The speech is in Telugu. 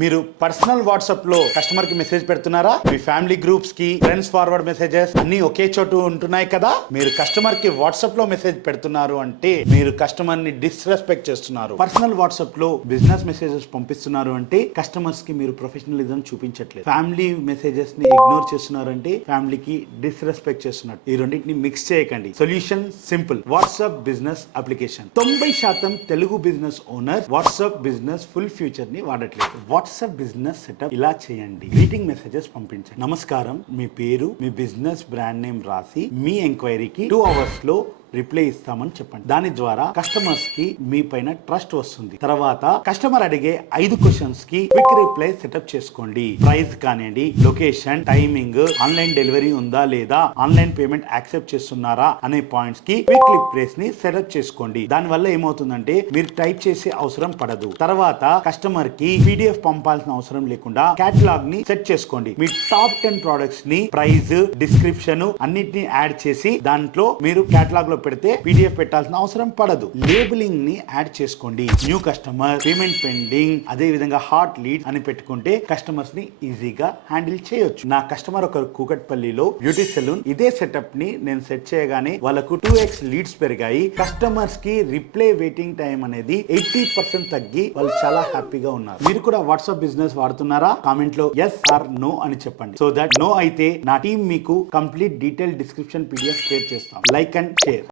మీరు పర్సనల్ వాట్సాప్ లో కస్టమర్ కి మెసేజ్ పెడుతున్నారా? మీ ఫ్యామిలీ గ్రూప్స్ కి ఫ్రెండ్స్ ఫార్వర్డ్ మెసేజెస్ అన్ని ఒకే చోటు ఉంటున్నాయి కదా. మీరు కస్టమర్ కి వాట్సాప్ లో మెసేజ్ పెడుతున్నారు అంటే మీరు కస్టమర్ ని డిస్రెస్పెక్ట్ చేస్తున్నారు. పర్సనల్ వాట్సాప్ లో బిజినెస్ మెసేజెస్ పంపిస్తున్నారు అంటే కస్టమర్స్ కి మీరు ప్రొఫెషనలిజం చూపించట్లేదు. ఫ్యామిలీ మెసేజెస్ ని ఇగ్నోర్ చేస్తున్నారంటే ఫ్యామిలీకి డిస్రెస్పెక్ట్ చేస్తున్నట్టు. ఈ రెండింటిని మిక్స్ చేయకండి. Solution simple. WhatsApp business application. 90% Telugu business owner WhatsApp business full future ని వాడట్లేదు. వాట్సాప్ బిజినెస్ సెటప్ ఇలా చేయండి. గ్రీటింగ్ మెసేజెస్ పంపించండి. నమస్కారం, మీ పేరు, మీ బిజినెస్ బ్రాండ్ నేమ్ రాసి మీ ఎంక్వైరీకి 2 hours లో రిప్లై ఇస్తామని చెప్పండి. దాని ద్వారా కస్టమర్స్ కి మీ పైన ట్రస్ట్ వస్తుంది. తర్వాత కస్టమర్ అడిగే 5 క్వశ్చన్స్ కి క్విక్ రిప్లై సెటప్ చేసుకోండి. ప్రైస్ కానివ్వండి, లొకేషన్, టైమింగ్, ఆన్లైన్ డెలివరీ ఉందా లేదా, ఆన్లైన్ పేమెంట్ యాక్సెప్ట్ చేస్తున్నారా అనే పాయింట్స్ కి క్విక్ రిప్లైస్ ని సెటప్ చేసుకోండి. దాని వల్ల ఏమవుతుందంటే మీరు టైప్ చేసే అవసరం పడదు. తర్వాత కస్టమర్ కి పీడిఎఫ్ పంపాల్సిన అవసరం లేకుండా కేటలాగ్ ని సెట్ చేసుకోండి. మీ టాప్ 10 ప్రొడక్ట్స్ ని ప్రైస్, డిస్క్రిప్షన్ అన్నిటిని యాడ్ చేసి దాంట్లో మీరు కేటలాగ్ లో పెడితే పీడిఎఫ్ పెట్టాల్సిన అవసరం పడదు. లేబులింగ్ ని యాడ్ చేసుకోండి. న్యూ కస్టమర్, పేమెంట్ పెండింగ్, అదే విధంగా హాట్ లీడ్ అని పెట్టుకుంటే కస్టమర్స్ ని ఈజీగా హ్యాండిల్ చేయొచ్చు. నా కస్టమర్ ఒకరు కూకట్పల్లిలో బ్యూటీ సెలూన్, ఇదే సెటప్ ని నేను సెట్ చేయగానే వాళ్ళకు 2x లీడ్స్ పెరిగాయి. కస్టమర్స్ కి రిప్లై వెయిటింగ్ టైం అనేది 80% తగ్గి వాళ్ళు చాలా హ్యాపీగా ఉన్నారు. మీరు కూడా వాట్సాప్ బిజినెస్ వాడుతున్నారా? కామెంట్ లో ఎస్ ఆర్ నో అని చెప్పండి. సో దట్ నో అయితే నా టీం మీకు complete detail description PDF share చేస్తాం. Like and share.